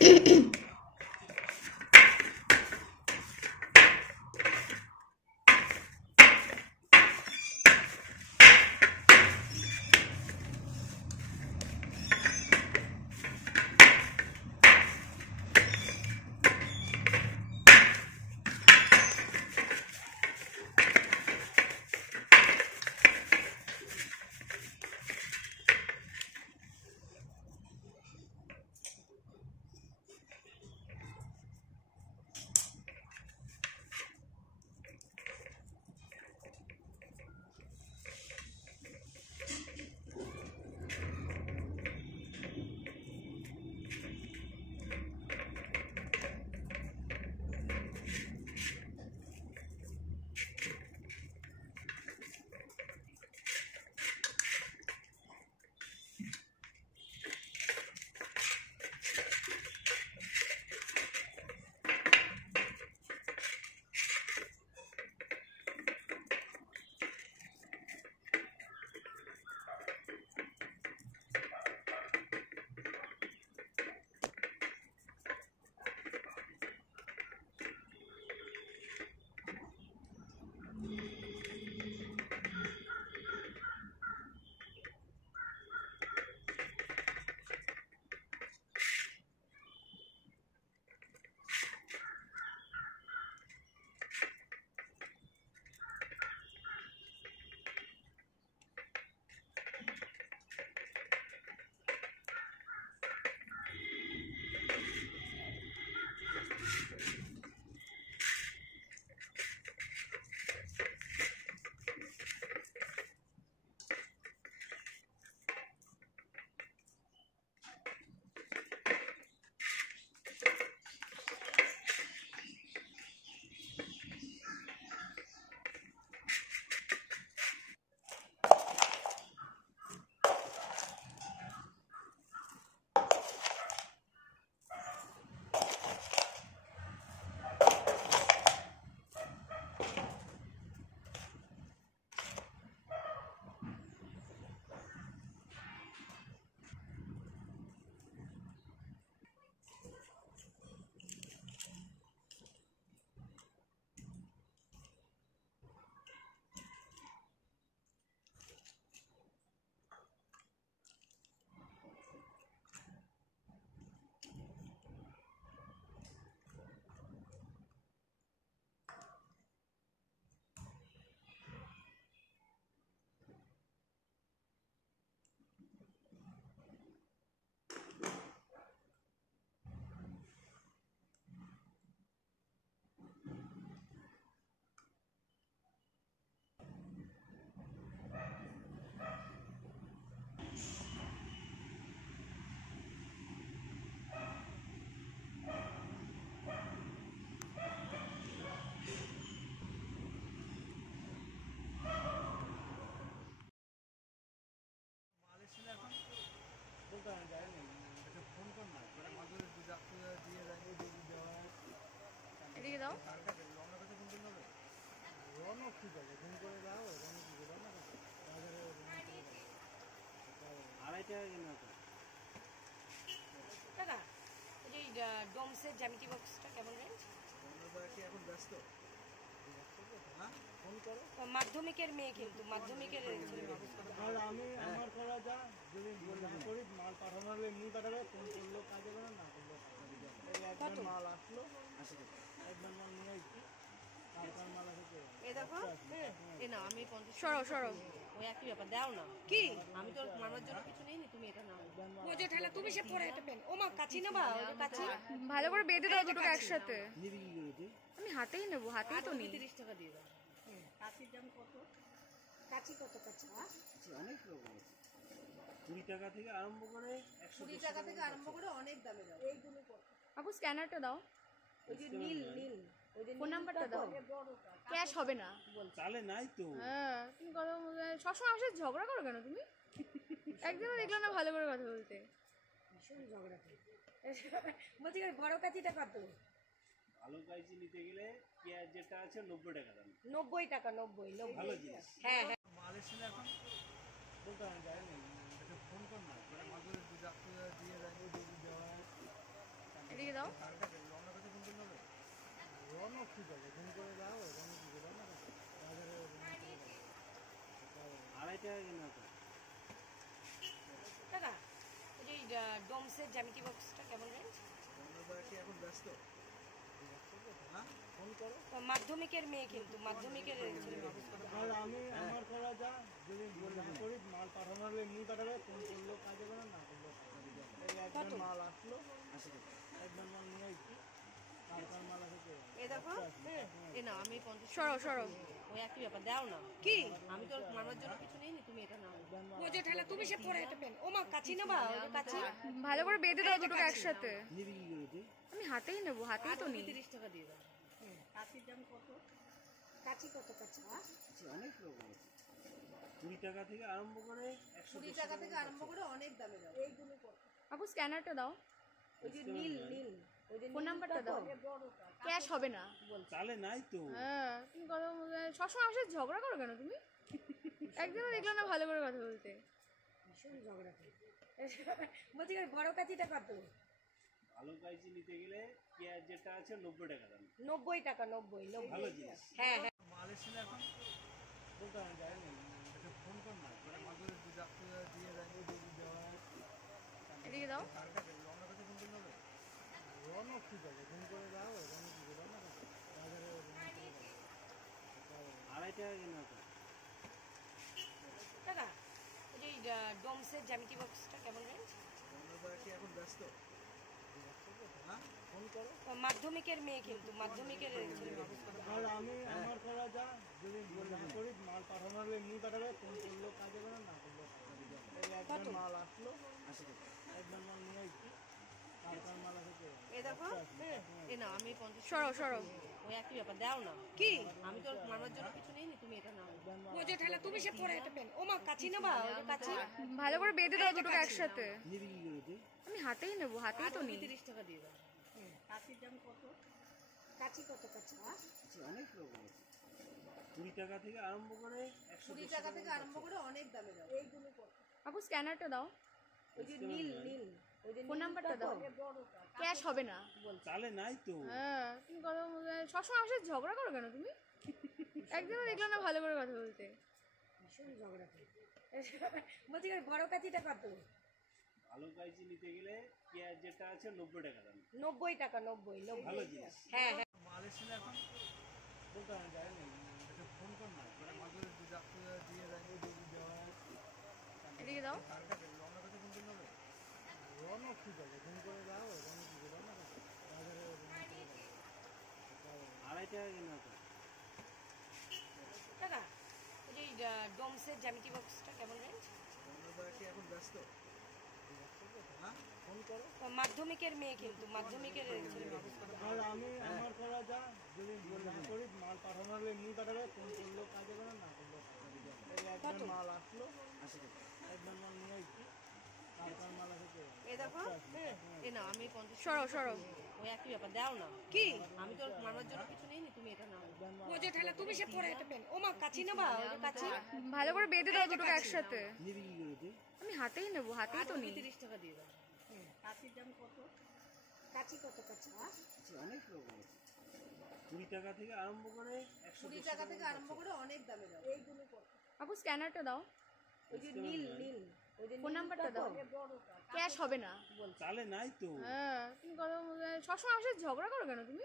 এদিকে দাও। দাদা ওই যে ডোমসের জ্যামিতি বক্সটা কেমন রেঞ্জ? মাধ্যমিকের মেয়ে, কিন্তু মাধ্যমিকের আমি আমার করা যা যদি না করি মাল পাঠানো হলে এমনি পাঠাবে, ফোন করলো কাজে করে না করলো একবার মাল আসলো, একবার মাল নিয়ে আসছি, তারপর মাল আসছে। এই দেখো এ না, আমি সরো সরো ওই একই ব্যাপার দাও না কি, আমি তো মামার জন্য কিছু নেই, তুমি এটা নাও। ও যে ঠেলা তুমি সে পরে এটা পেন। ও মা কাচি নেবা? ওই কাচি ভালো করে বেঁধে দাও দুটো একসাথে। আমি হাতেই নেব, হাতেই তো নেই। 30 টাকা দিয়ে দাও। কাচির দাম কত? কাচি কত? কাচি অনেক রকম, 20 টাকা থেকে আরম্ভ করে 120 টাকা থেকে আরম্ভ করে অনেক দামে দাও। এইগুলো কত? আপু স্ক্যানারটা দাও। ওই যে নীল নীল, ওই যে ফোন নাম্বারটা দাও। ক্যাশ হবে না তাহলে নাই তো। হ্যাঁ তুমি কথা সবসময় আমার সাথে ঝগড়া করো কেন তুমি? একদমই দেখলাম না ভালো করে কথা বলতে। ভীষণ ঝগড়া করি। বলছি বড় কাচিটা কত? ভালো কাচি নিতে গেলে পেঁয়াজ যেটা আছে 90 টাকা দাম। 90 টাকা? 90 ভালো জিনিস। হ্যাঁ হ্যাঁ। মাল এসে এখন বলতে যায় না, ফোন কর না, মাঝে দিয়ে যায় দেওয়া। দাও। রনও কি যাবে ফোন করে দাও রনও কি যাবে না বাজারে আড়াই টাকা কিনা তো দাদা ওই যে ডোমসের জ্যামিতি বক্সটা কেমন রেঞ্জ? কি এখন ব্যস্ত হ্যাঁ ফোন করো মাধ্যমিকের মেয়ে কিন্তু মাধ্যমিকের ছেলে মানুষ। আর আমি আমার করা যা যদি না করি মাল পাঠানো হলে এমনি পাঠাবে ফোন করলেও কাজ হবে না না করলেও কাজ হবে এই একবার মাল আসলো 80 টাকা একবার মাল নিয়ে আসছি কালকার মাল আছে এই দেখো এ না আমি 50 সরো ওই একই ব্যাপার দাও না কি আমি তো মামার জন্য কিছু নেইনি তুমি এটা নাও বোঝো ঠেলা তুমি সে পরে এটা পেন ও মা কাচি না বা ওই কাচি ভালো করে বেঁধে দাও দুটোকে একসাথে নিবি কি করে তুই আমি হাতেই নেব হাতেই তো নেই 30 টাকা দিয়ে দাও। কাচির দাম কত? কাচি কত কাচি? অনেক রকম আছে 20 টাকা থেকে আরম্ভ করে 20 টাকা থেকে আরম্ভ করে অনেক দামে দাও। এইগুলো কত? আপু স্ক্যানারটা দাও ওই যে নীল নীল ওই যে ফোন নাম্বারটা দাও বড় ক্যাশ হবে না চালে নাই তো হ্যাঁ তুমি কথা সবসময় আমার সাথে ঝগড়া করো কেন তুমি একদিনও দেখলাম না ভালো করে কথা বলতে ভীষণ ঝগড়া করে। বলছি বড় কাচিটা কত? ভালো কাইজি নিতে গেলে পেঁয়াজ যেটা আছে 90 টাকা দাম 90 টাকা 90 ভালো জিনিস হ্যাঁ হ্যাঁ মাল এসেছিল এখন বলতে আমি যাইনি একটা ফোন কর না করে মাদুরে দুধ আপনি দিয়ে যাই দুধ দেওয়া এদিকে দাও রনও কাছে ফোন করলে হবে রনও কি যাবে ফোন করে দাও রনও কি যাবে না বাজারে আড়াই টাকা কিনা তো দাদা ওই যে ডোমসের জ্যামিতি বক্সটা কেমন রেঞ্জ? কি এখন ব্যস্ত হ্যাঁ ফোন করো মাধ্যমিকের মেয়ে কিন্তু মাধ্যমিকের ছেলে মানুষ। আর আমি আমার করা যা যদি না করি মাল পাঠানো হলে এমনি পাঠাবে ফোন করলেও কাজ হবে না না করলেও কাজ হবে এই একবার মাল আসলো 80 টাকা একবার মাল নিয়ে আসছি কালকার মাল আছে এই দেখো এ না আমি 50 সরো ওই একই ব্যাপার দাও না কি আমি তো মামার জন্য কিছু নেইনি তুমি এটা নাও বোঝো ঠেলা তুমি সে পরে এটা পেন ও মা কাচি না বা ওই কাচি ভালো করে বেঁধে দাও দুটোকে একসাথে নিবি কি করে তুই আমি হাতেই নেব হাতেই তো নেই 30 টাকা দিয়ে দাও। কাচির দাম কত? কাচি কত কাচি? অনেক রকম আছে 20 টাকা থেকে আরম্ভ করে 20 টাকা থেকে আরম্ভ করে অনেক দামে দাও। এইগুলো কত? আপু স্ক্যানারটা দাও ওই যে নীল নীল ওই যে ফোন নাম্বারটা দাও বড় ক্যাশ হবে না চালে নাই তো হ্যাঁ তুমি কথা সবসময় আমার সাথে ঝগড়া করো কেন তুমি একদিনও দেখলাম না ভালো করে কথা বলতে ভীষণ ঝগড়া করে। বলছি বড় কাচিটা কত? ভালো কাইজি নিতে গেলে পেঁয়াজ যেটা আছে 90 টাকা দাম 90 টাকা 90 ভালো জিনিস হ্যাঁ হ্যাঁ মাল এসেছিল এখন বলতে আমি যাইনি একটা ফোন কর না করে মাদুরে দুধ আপনি দিয়ে যাই দুধ দেওয়া এদিকে দাও রনও কাছে ফোন করলে হবে রনও কি যাবে ফোন করে দাও রনও কি যাবে না বাজারে আড়াই টাকা কিনা তো দাদা ওই যে ডোমসের জ্যামিতি বক্সটা কেমন রেঞ্জ? কি এখন ব্যস্ত হ্যাঁ ফোন করো মাধ্যমিকের মেয়ে কিন্তু মাধ্যমিকের ছেলে মানুষ। আর আমি আমার করা যা যদি না করি মাল পাঠানো হলে এমনি পাঠাবে ফোন করলেও কাজ হবে না না করলেও কাজ হবে এই একবার মাল আসলো 80 টাকা একবার মাল নিয়ে আসছি কালকার মাল আছে এই দেখো এ না আমি 50 সরো ওই একই ব্যাপার দাও না কি আমি তো মামার জন্য কিছু নেইনি তুমি এটা নাও বোঝো ঠেলা তুমি সে পরে এটা পেন ও মা কাচি না বা ওই কাচি ভালো করে বেঁধে দাও দুটোকে একসাথে নিবি কি করে তুই আমি হাতেই নেব হাতেই তো নেই 30 টাকা দিয়ে দাও। কাচির দাম কত? কাচি কত কাচি? অনেক রকম আছে 20 টাকা থেকে আরম্ভ করে 20 টাকা থেকে আরম্ভ করে অনেক দামে দাও। এইগুলো কত? আপু স্ক্যানারটা দাও ওই যে নীল নীল ওই যে ফোন নাম্বারটা দাও বড় ক্যাশ হবে না চালে নাই তো হ্যাঁ তুমি কথা সবসময় আমার সাথে ঝগড়া করো কেন তুমি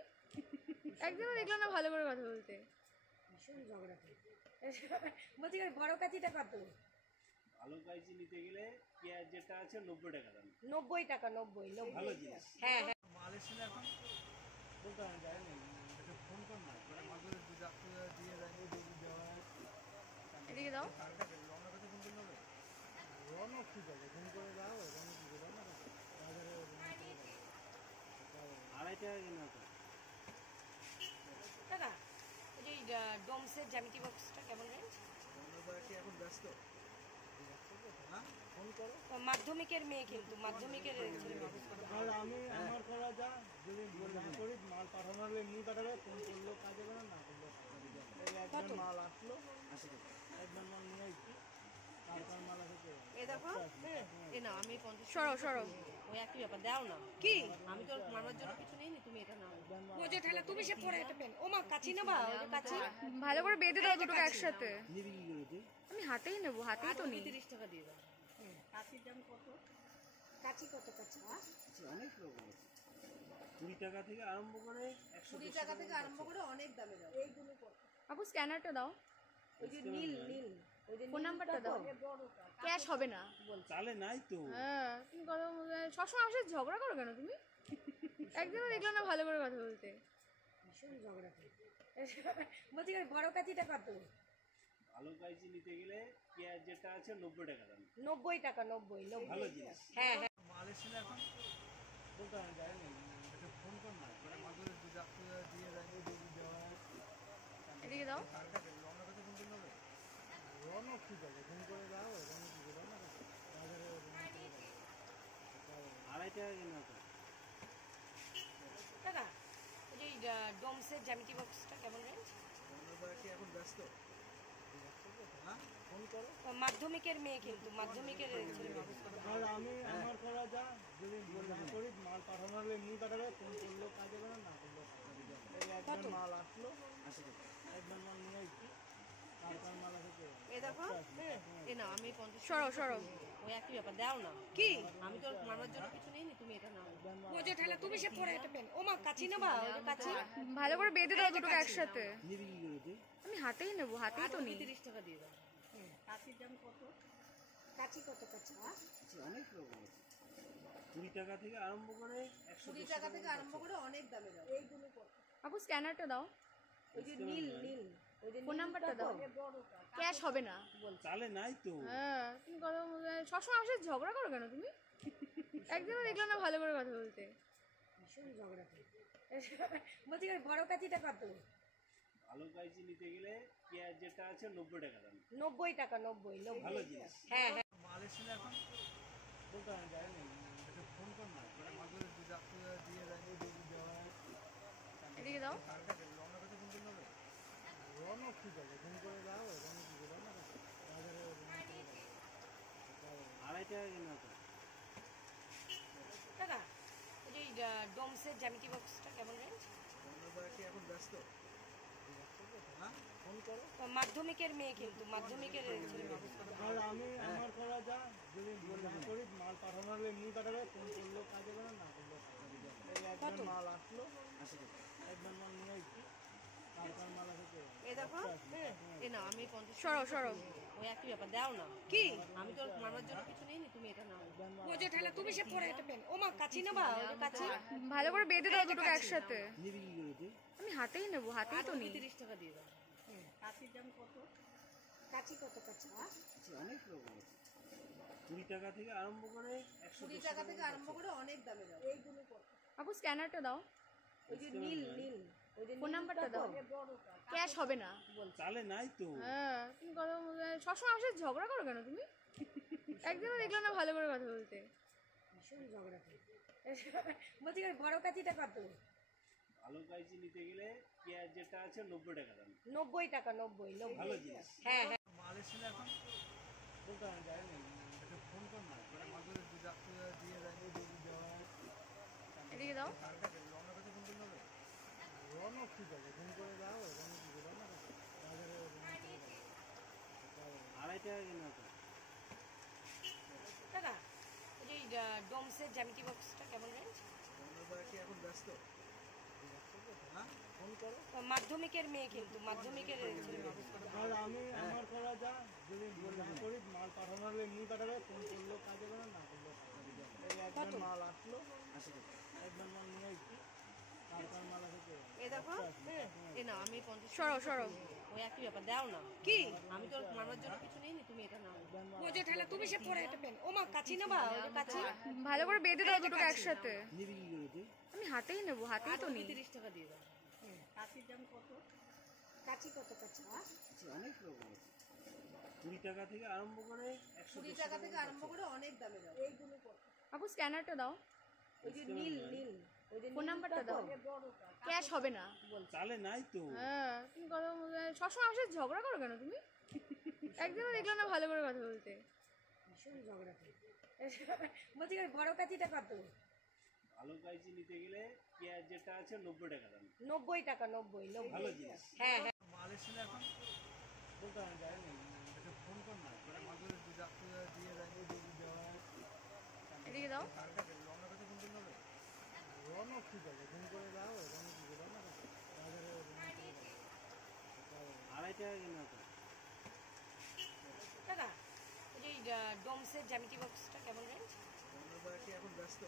একদিনও দেখলাম না ভালো করে কথা বলতে ভীষণ ঝগড়া করে। বলছি বড় কাচিটা কত? ভালো কাইজি নিতে গেলে পেঁয়াজ যেটা আছে 90 টাকা দাম 90 টাকা 90 ভালো জিনিস হ্যাঁ হ্যাঁ মাল এসেছিল এখন বলতে আমি যাইনি একটা ফোন কর না করে মাদুরে দুধ আপনি দিয়ে যাই দুধ দেওয়া এদিকে দাও রনও কাছে ফোন করলে হবে রনও কি যাবে ফোন করে দাও রনও কি যাবে না বাজারে আড়াই টাকা কিনা তো দাদা ওই যে ডোমসের জ্যামিতি বক্সটা কেমন রেঞ্জ? কি এখন ব্যস্ত হ্যাঁ ফোন করো মাধ্যমিকের মেয়ে কিন্তু মাধ্যমিকের ছেলে মানুষ। আর আমি আমার করা যা যদি না করি মাল পাঠানো হলে এমনি পাঠাবে ফোন করলেও কাজ হবে না না করলেও কাজ হবে এই একবার মাল আসলো 80 টাকা একবার মাল নিয়ে আসছি হালকার মাল আছে তো এ দেখো এ নাও আমি 50 সরো সরো ওই একই ব্যাপার দাও না কি আমি তো মামার জন্য কিছু নেইনি তুমি এটা নাও বোঝো ঠেলা তুমি সে পরে একটা পেন ও মা কাচি নেবা ওই যে কাচি ভালো করে বেঁধে দাও দুটো একসাথে নিবি কি করে তুই? আমি হাতেই নেবো হাতেই তো নেই 30 টাকা দিয়ে দাও। কাচির দাম কত কাচি কত কাচি অনেক রকম আছে 20 টাকা থেকে আরম্ভ করে 100 টাকা থেকে আরম্ভ করে অনেক দামে দাও এইগুলো কত আপু স্ক্যানারটা দাও ওই যে নীল নীল ওই যে ফোন নাম্বারটা দাও বড়টা ক্যাশ হবে না চালে নাই তো হ্যাঁ তুমি কথা সবসময় আমার সাথে ঝগড়া করো কেন তুমি একদিনও দেখলাম না ভালো করে কথা বলতে ভীষণ ঝগড়া করে বলছি বড় কাচিটা কত ভালো কাইচি নিতে গেলে পেঁয়াজ যেটা আছে 90 টাকা দাম 90 টাকা 90 ভালো জিনিস হ্যাঁ হ্যাঁ মাল এসেছিল এখন বলতে আমি যাইনি একটা ফোন কর না মানে মাঝে দু চারটে দিয়ে যাইনি দিয়ে দেওয়া এদিকে দাও রওনা কাছে ফোন করলে হবে রওনা ঠিক আছে ফোন করে যাও রওনা কি করে রওনা বাজারে আড়াই টাকা কেনা তো টাকা ওই যে ডোমসের জ্যামিতি বক্সটা কেমন রেঞ্জ আমরা কি এখন ব্যস্ত হ্যাঁ ফোন করো মাধ্যমিকের মেয়ে কিন্তু মাধ্যমিকের ছেলে আর আমি আমার করা যা যদি না করি মাল পাঠানো হলে এমনি পাঠাবে ফোন করলেও কাজ হবে না না করলেও কাজ হবে এই একবার মাল আসলো একবার মাল নিয়ে এসছি হালকার মাল আছে তো এ দেখো এ নাও আমি 50 সরো সরো ওই একই ব্যাপার দাও না কি আমি তো মামার জন্য কিছু নেইনি তুমি এটা নাও বোঝো ঠেলা তুমি সে পরে একটা পেন ও মা কাচি নেবা ওই যে কাচি ভালো করে বেঁধে দাও দুটো একসাথে নিবি কি করে তুই? আমি হাতেই নেবো হাতেই তো নেই 30 টাকা দিয়ে দাও। কাচির দাম কত কাচি কত কাচি অনেক রকম আছে 20 টাকা থেকে আরম্ভ করে 100 টাকা থেকে আরম্ভ করে অনেক দামে দাও এইগুলো কত আপু স্ক্যানারটা দাও ওই যে নীল নীল ওই যে ফোন নাম্বারটা দাও বড়টা ক্যাশ হবে না চালে নাই তো হ্যাঁ তুমি কথা সবসময় আমার সাথে ঝগড়া করো কেন তুমি একদিনও দেখলাম না ভালো করে কথা বলতে ভীষণ ঝগড়া করে বলছি বড় কাচিটা কত ভালো কাইচি নিতে গেলে পেঁয়াজ যেটা আছে 90 টাকা দাম 90 টাকা 90 ভালো জিনিস হ্যাঁ হ্যাঁ মাল এসেছিল এখন বলতে আমি যাইনি একটা ফোন কর না মানে মাঝে দু চারটে দিয়ে যাইনি দিয়ে দেওয়া এদিকে দাও রওনা কাছে ফোন করলে হবে রওনা ঠিক আছে ফোন করে যাও রওনা কি করে রওনা বাজারে আড়াই টাকা কেনা তো টাকা ওই যে ডোমসের জ্যামিতি বক্সটা কেমন রেঞ্জ আমরা কি এখন ব্যস্ত হ্যাঁ ফোন করো মাধ্যমিকের মেয়ে কিন্তু মাধ্যমিকের ছেলে আর আমি আমার করা যা যদি না করি মাল পাঠানো হলে এমনি পাঠাবে ফোন করলেও কাজ হবে না না করলেও কাজ হবে এই একবার মাল আসলো একবার মাল নিয়ে এসছি হালকার মাল আছে তো এ দেখো এ নাও আমি 50 সরো সরো ওই একই ব্যাপার দাও না কি আমি তো মামার জন্য কিছু নেইনি তুমি এটা নাও বোঝো ঠেলা তুমি সে পরে একটা পেন ও মা কাচি নেবা ওই যে কাচি ভালো করে বেঁধে দাও দুটো একসাথে নিবি কি করে তুই? আমি হাতেই নেবো হাতেই তো নেই 30 টাকা দিয়ে দাও। কাচির দাম কত কাচি কত কাচি অনেক রকম আছে 20 টাকা থেকে আরম্ভ করে 100 টাকা থেকে আরম্ভ করে অনেক দামে দাও এইগুলো কত আপু স্ক্যানারটা দাও ওই যে নীল নীল ওই যে ফোন নাম্বারটা দাও বড়টা ক্যাশ হবে না চালে নাই তো হ্যাঁ তুমি কথা সবসময় আমার সাথে ঝগড়া করো কেন তুমি একদিনও দেখলাম না ভালো করে কথা বলতে ভীষণ ঝগড়া করে বলছি বড় কাচিটা কত ভালো কাইচি নিতে গেলে পেঁয়াজ যেটা আছে 90 টাকা দাম 90 টাকা 90 ভালো জিনিস হ্যাঁ হ্যাঁ মাল এসেছিল এখন বলতে আমি যাইনি একটা ফোন কর না মানে মাঝে দু চারটে দিয়ে যাইনি দিয়ে দেওয়া এদিকে দাও রওনা কাছে ফোন করলে হবে রওনা ঠিক আছে ফোন করে যাও রওনা কি করে রওনা বাজারে আড়াই টাকা কেনা তো টাকা ওই যে ডোমসের জ্যামিতি বক্সটা কেমন রেঞ্জ আমরা কি এখন ব্যস্ত হ্যাঁ ফোন করো মাধ্যমিকের মেয়ে কিন্তু মাধ্যমিকের ছেলে আর আমি আমার করা যা যদি না করি মাল পাঠানো হলে এমনি পাঠাবে ফোন করলেও কাজ হবে না না করলেও কাজ হবে এই একবার মাল আসলো একবার মাল নিয়ে এসছি হালকার মাল আছে তো এ দেখো এ নাও আমি 50 সরো সরো ওই একই ব্যাপার দাও না কি আমি তো মামার জন্য কিছু নেইনি তুমি এটা নাও বোঝো ঠেলা তুমি সে পরে একটা পেন ও মা কাচি নেবা ওই যে কাচি ভালো করে বেঁধে দাও দুটো একসাথে নিবি কি করে তুই? আমি হাতেই নেবো হাতেই তো নেই 30 টাকা দিয়ে দাও। কাচির দাম কত কাচি কত কাচি অনেক রকম আছে 20 টাকা থেকে আরম্ভ করে 100 টাকা থেকে আরম্ভ করে অনেক দামে দাও এইগুলো কত আপু স্ক্যানারটা দাও ওই যে নীল নীল ওই যে ফোন নাম্বারটা দাও ক্যাশ ক্যাশ হবে না। তাহলে নাই তো হ্যাঁ, তুমি কথা বলতে সবসময় আমার সাথে ঝগড়া করো কেন তুমি? একদিনও দেখলাম না ভালো করে কথা বলতে। ভীষণ ঝগড়া করি। বলছি বড় কাচিটা কত? ভালো কাইচি নিতে গেলে পেঁয়াজ যেটা আছে 90 টাকা দাম। 90 টাকা, 90 ভালো 90। জিনিস। হ্যাঁ হ্যাঁ। মাল এসেছিল এখন বলতে আমি যাইনি, এটা ফোন কর না করে মাদুর যাত্রা দিয়ে যাইনি দেওয়া এদিকে দাও। রওনা করতে ফোন করলে হবে? রওনা কি যাবে ফোন করে যাও, রওনা কি যাবে না বাজারে 2.5 টাকা কিনা তো। দাদা ওই যে ডোমসের জ্যামিতি বক্সটা কেমন রেঞ্জ? আমরা কি এখন ব্যস্ত?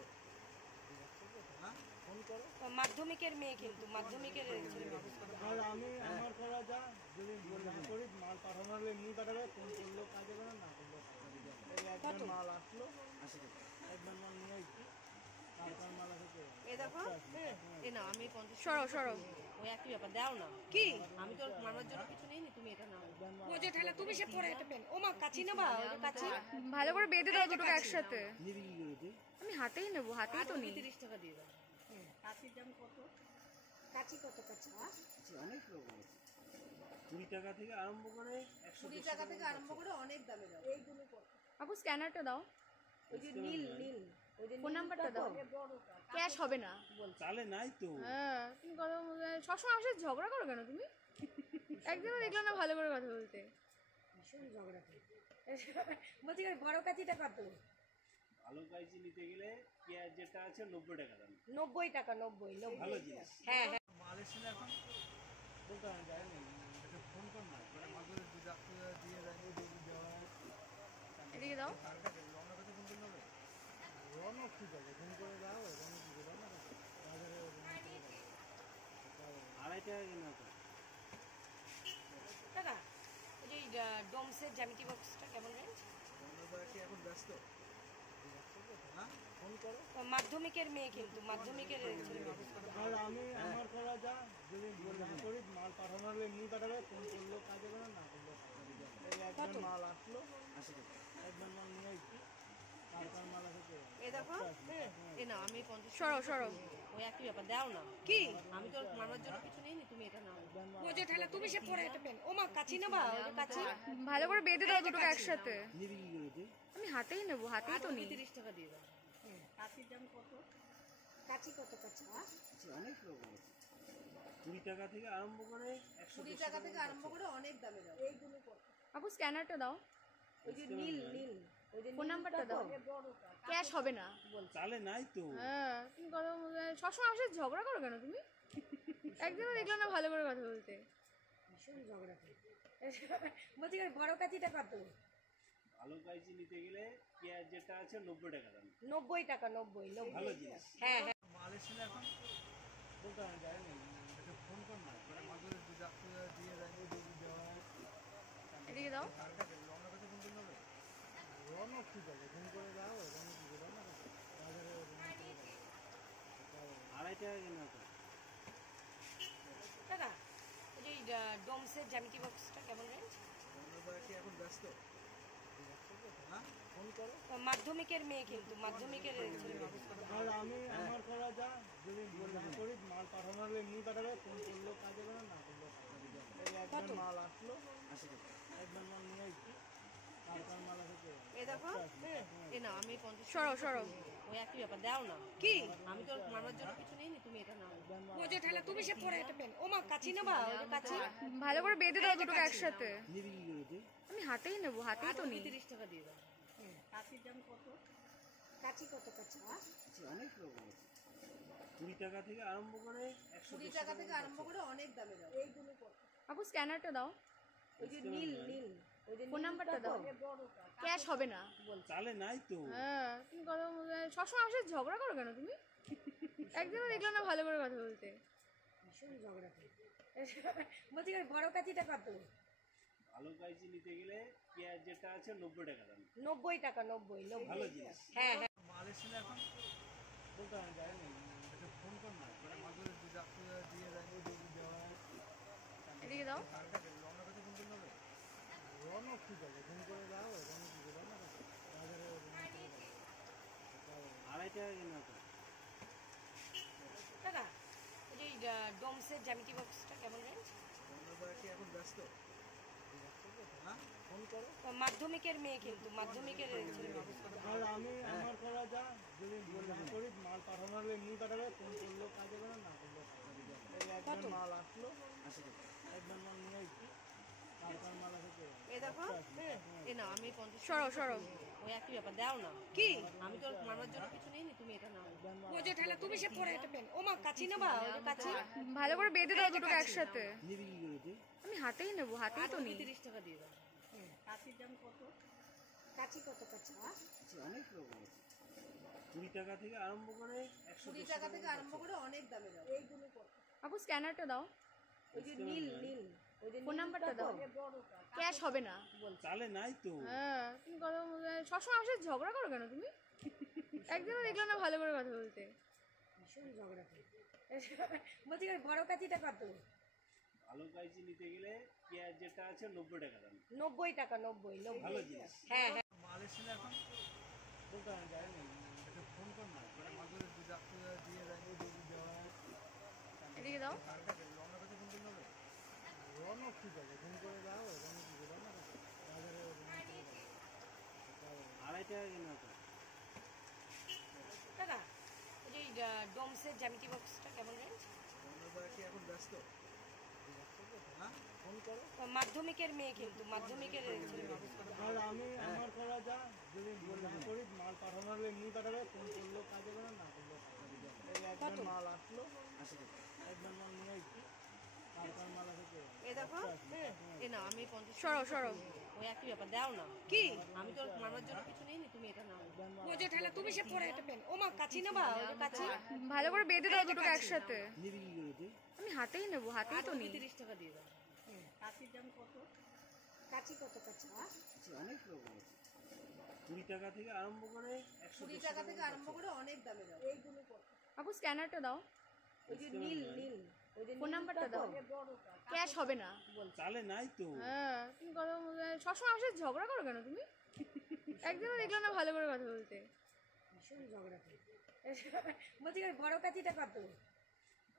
হ্যাঁ ফোন করো। মাধ্যমিকের মেয়ে কিন্তু মাধ্যমিকের ছেলে মেয়ে। আর আমি আমার করা যা যদি না করি মাল পাঠানো হলে এমনি পাঠাবে, ফোন করলেও কাজ হবে না করলেও কাজ হবে। এই একবার মাল আসলো, একবার মাল নিয়ে আসছি, তারপর মাল আসে এ দেখো, এ না আমি 50 সরো সরো, ওই একই ব্যাপার দাও না। কি আমি তো মামার জন্য কিছু নেইনি, তুমি এটা নাও। বোঝো ঠেলা তুমি সে পরে এটা পেন। ও মা কাচি নেবা? ওই যে কাচি ভালো করে বেঁধে দাও দুটোকে একসাথে। নিবি কি করে তুই? আমি হাতেই নেবো, হাতেই তো নেই। 30 টাকা দিয়ে দাও। কাচির দাম কত? কাচি কত কাচি? অনেক রকম আছে। 20 টাকা থেকে আরম্ভ করে 20 টাকা থেকে আরম্ভ করে অনেক দামে দাও। এইগুলো কত? আপু স্ক্যানারটা দাও, ওই যে নীল নীল ওই যে ফোন নাম্বারটা দাও। ক্যাশ হবে না। তাহলে নাই তো হ্যাঁ, তুমি কথা বলতে সবসময় আমার সাথে ঝগড়া করো কেন তুমি? একদিনও দেখলাম না ভালো করে কথা বলতে। ভীষণ ঝগড়া করি। বলছি বড় কাচিটা কত? ভালো কাইচি নিতে গেলে পেঁয়াজ যেটা আছে 90 টাকা দাম। 90 টাকা 90 ভালো 90। জিনিস। হ্যাঁ হ্যাঁ। মাল এসেছিল এখন বলতে আমি যাইনি, এটা ফোন কর না করে মাদুর যাত্রা দিয়ে যাইনি দেওয়া এদিকে দাও। রওনা করতে ফোন করলে হবে? রওনা কি যাবে ফোন করে যাও, রওনা কি যাবে না বাজারে 2.5 টাকা কিনা তো। দাদা ওই যে ডোমসের জ্যামিতি বক্সটা কেমন রেঞ্জ? আমরা কি এখন ব্যস্ত? হ্যাঁ ফোন করো। মাধ্যমিকের মেয়ে কিন্তু মাধ্যমিকের ছেলে মেয়ে। আর আমি আমার করা যা যদি না করি মাল পাঠানো হলে এমনি পাঠাবে, ফোন করলেও কাজ হবে না করলেও কাজ হবে। এই একবার মাল আসলো, একবার মাল নিয়ে আসছি, তারপর মাল আসে। এ দেখো, এ না আমি 50 সরো সরো, ওই একই ব্যাপার দাও না। কি আমি তো মামার জন্য কিছু নেইনি, তুমি এটা নাও। বোঝো ঠেলা তুমি সে পরে এটা পেন। ও মা কাচি নেবা? ওই যে কাচি ভালো করে বেঁধে দাও দুটোকে একসাথে। নিবি কি করে তুই? আমি হাতেই নেবো, হাতেই তো নেই। 30 টাকা দিয়ে দাও। কাচির দাম কত? কাচি কত কাচি? অনেক রকম আছে। 20 টাকা থেকে আরম্ভ করে 20 টাকা থেকে আরম্ভ করে অনেক দামে দাও। এইগুলো কত? আপু স্ক্যানারটা দাও, ওই যে নীল নীল ওই যে ফোন নাম্বারটা দাও। ক্যাশ হবে না। তাহলে নাই তো হ্যাঁ, তুমি কথা বলতে সবসময় আমার সাথে ঝগড়া করো কেন তুমি? একদিনও দেখলাম না ভালো করে কথা বলতে। ভীষণ ঝগড়া করি। বলছি বড় কাচিটা কত? ভালো কাইচি নিতে গেলে পেঁয়াজ যেটা আছে 90 টাকা দাম। 90 টাকা 90 ভালো 90। জিনিস। হ্যাঁ হ্যাঁ। মাল এসেছিল এখন বলতে আমি যাইনি, এটা ফোন কর না করে মাদুর যাত্রা দিয়ে যাইনি দেওয়া এদিকে দাও। রওনা করতে ফোন করলে হবে? রওনা কি যাবে ফোন করে যাও, রওনা কি যাবে না বাজারে 2.5 টাকা কিনা তো। দাদা ওই যে ডোমসের জ্যামিতি বক্সটা কেমন রেঞ্জ? আমরা কি এখন ব্যস্ত? হ্যাঁ ফোন করো। মাধ্যমিকের মেয়ে কিন্তু মাধ্যমিকের ছেলে মেয়ে। আর আমি আমার করা যা যদি না করি মাল পাঠানো হলে এমনি পাঠাবে, ফোন করলেও কাজ হবে না করলেও কাজ হবে। এই একবার মাল আসলো, একবার মাল নিয়ে আসছি, তারপর মাল আসে। এ দেখো, এ না আমি 50 সরো সরো, ওই একই ব্যাপার দাও না। কি আমি তো মামার জন্য কিছু নেইনি, তুমি এটা নাও। বোঝো ঠেলা তুমি সে পরে এটা পেন। ও মা কাচি নেবা? ওই যে কাচি ভালো করে বেঁধে দাও দুটোকে একসাথে। নিবি কি করে তুই? আমি হাতেই নেবো, হাতেই তো নেই। 30 টাকা দিয়ে দাও। কাচির দাম কত? কাচি কত কাচি? অনেক রকম আছে। 20 টাকা থেকে আরম্ভ করে 20 টাকা থেকে আরম্ভ করে অনেক দামে দাও। এইগুলো কত? আপু স্ক্যানারটা দাও, ওই যে নীল নীল ওই যে ফোন নাম্বারটা দাও। ক্যাশ হবে না। তাহলে নাই তো হ্যাঁ, তুমি কথা বলতে সবসময় আমার সাথে ঝগড়া করো কেন তুমি? একদিনও দেখলাম না ভালো করে কথা বলতে। ভীষণ ঝগড়া করি। বলছি বড় কাচিটা কত? ভালো কাইচি নিতে গেলে পেঁয়াজ যেটা আছে 90 টাকা দাম। 90 টাকা 90 ভালো 90। জিনিস। হ্যাঁ হ্যাঁ। মাল এসেছিল এখন বলতে আমি যাইনি, এটা ফোন কর না করে মাদুর যাত্রা দিয়ে যাইনি দেওয়া এদিকে দাও। রওনা করতে ফোন করলে হবে? রওনা কি যাবে ফোন করে যাও, রওনা কি যাবে না বাজারে 2.5 টাকা কিনা তো। দাদা ওই যে ডোমসের জ্যামিতি বক্সটা কেমন রেঞ্জ? এখন ব্যস্ত হ্যাঁ ফোন করো। মাধ্যমিকের মেয়ে কিন্তু মাধ্যমিকের আর আমি আমার করা যা যদি না করি মাল পাঠানো হলে এমনি পাঠাবে, ফোন করলেও কাজ হবে না, না করলেও কাজ হবে। এই একবার মাল আসলো, একবার মাল নিয়ে আসছি, তারপর মাল আসে এ দেখো এ না আমি 50 সরো সরো ওই একই ব্যাপার দাও না কি আমি তো মামার জন্য কিছু নেই তুমি এটা নাও বোঝো ঠেলা তুমি সে পরে এটা পেন ও মা কাচি নেবা ওই যে কাচি ভালো করে বেঁধে দাও দুটো একসাথে আমি হাতেই নেবো হাতেই তো নিই 30 টাকা দিয়ে দাও। কাচির দাম কত? কাচি কত কাচি? অনেক রকম আছে, 20 টাকা থেকে আরম্ভ করে 20 টাকা থেকে আরম্ভ করে অনেক দামে দাও এইগুলো কত? আপু স্ক্যানারটা দাও ওই যে নীল নীল ওই যে ফোন নাম্বারটা দাও ক্যাশ হবে না চালে নাই তো। হ্যাঁ তুমি কথা সবসময় আমার সাথে ঝগড়া করো কেন তুমি একদিনও দেখলাম না ভালো করে কথা বলতে ভীষণ ঝগড়া করে বলছি বড় কাচিটা কত? ভালো কাইচি নিতে গেলে পেঁয়াজ যেটা আছে 90 টাকা দাম। 90 টাকা 90 ভালো 90 জিনিস। হ্যাঁ হ্যাঁ মাল এসেছিল এখন বলতে আমি যাইনি, একটা ফোন কর না, মানে মাঝে যাত্রা দিয়ে যায় দেওয়া এদিকে দাও রওনা কাছে ফোন করলে হবে? রওনা ঠিক আছে, ফোন করে যাও, রওনা কি করে না বাজারে 2.5 টাকা কিনা তো। টাকা ওই যে ডোমসের জ্যামিতি বক্সটা কেমন রেঞ্জ? কি এখন ব্যস্ত হ্যাঁ ফোন করো। মাধ্যমিকের মেয়ে কিন্তু মাধ্যমিকের আর আমি আমার করা যা যদি না করি মাল পাঠানো হলে এমনি পাঠাবে, ফোন করলেও কাজ হবে না, না করলেও কাজ হবে। এই একবার মাল আসলো, একবার মাল নিয়ে আসছি, তারপর মাল আসে এ দেখো এ না আমি 50 সরো সরো ওই একই ব্যাপার দাও না কি আমি তো মামার জন্য কিছু নেই তুমি এটা নাও বোঝো ঠেলা তুমি সে পরে এটা পেন ও মা কাচি নেবা ওই যে কাচি ভালো করে বেঁধে দাও দুটো একসাথে আমি হাতেই নেবো হাতেই তো নিই 30 টাকা দিয়ে দাও। কাচির দাম কত? কাচি কত কাচি? অনেক রকম আছে, 20 টাকা থেকে আরম্ভ করে 20 টাকা থেকে আরম্ভ করে অনেক দামে দাও এইগুলো কত? আপু স্ক্যানারটা দাও ওই যে নীল নীল ওই যে ফোন নাম্বারটা দাও ক্যাশ হবে না চালে নাই তো। হ্যাঁ তুমি কথা সবসময় আমার সাথে ঝগড়া করো কেন তুমি একদিনও দেখলাম না ভালো করে কথা বলতে ভীষণ ঝগড়া করে বলছি বড় কাচিটা কত?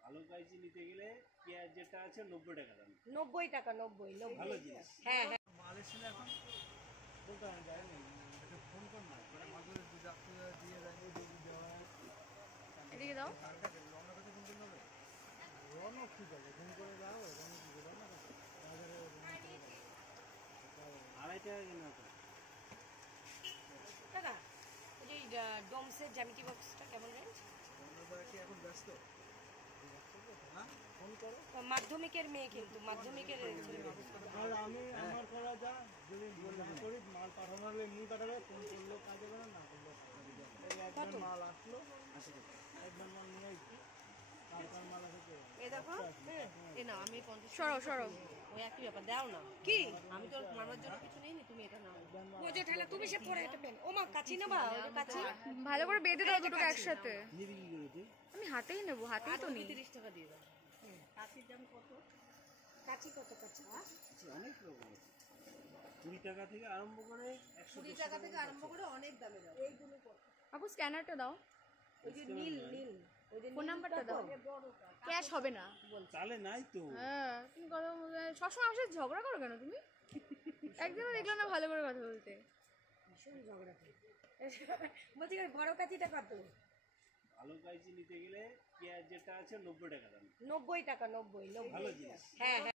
ভালো কাইচি নিতে গেলে পেঁয়াজ যেটা আছে 90 টাকা দাম। 90 টাকা 90 ভালো 90 জিনিস। হ্যাঁ হ্যাঁ মাল এসেছিল এখন বলতে আমি যাইনি, একটা ফোন কর না, মানে মাঝে যাত্রা দিয়ে যায় দেওয়া এদিকে দাও রওনা কাছে ফোন করলে হবে? রওনা ঠিক আছে, ফোন করে যাও, রওনা কি করে না বাজারে 2.5 টাকা কিনা তো। টাকা ওই যে ডোমসের জ্যামিতি বক্সটা কেমন রেঞ্জ? কি এখন ব্যস্ত হ্যাঁ ফোন করো। মাধ্যমিকের মেয়ে কিন্তু মাধ্যমিকের আর আমি আমার করা যা যদি না করি মাল পাঠানো হলে এমনি পাঠাবে, ফোন করলেও কাজ হবে না, না করলেও কাজ হবে। এই একবার মাল আসলো, একবার মাল নিয়ে আসছি, তারপর মাল আসে এ দেখো এ না আমি 50 সরো সরো ওই একই ব্যাপার দাও না কি আমি তো মামার জন্য কিছু নেই তুমি এটা নাও বোঝো ঠেলা তুমি সে পরে এটা পেন ও মা কাচি নেবা ওই যে কাচি ভালো করে বেঁধে দাও দুটো একসাথে আমি হাতেই নেবো হাতেই তো নিই 30 টাকা দিয়ে দাও। কাচির দাম কত? কাচি কত কাচি? অনেক রকম আছে, 20 টাকা থেকে আরম্ভ করে 20 টাকা থেকে আরম্ভ করে অনেক দামে দাও এইগুলো কত? আপু স্ক্যানারটা দাও ওই যে নীল নীল ওই যে ফোন নাম্বারটা দাও ক্যাশ হবে না চালে নাই তো। হ্যাঁ তুমি কথা সবসময় আমার সাথে ঝগড়া করো কেন তুমি একদিনও দেখলাম না ভালো করে কথা বলতে ভীষণ ঝগড়া করে বলছি বড় কাচিটা কত? ভালো কাইচি নিতে গেলে পেঁয়াজ যেটা আছে 90 টাকা দাম। 90 টাকা 90 ভালো জিনিস। হ্যাঁ হ্যাঁ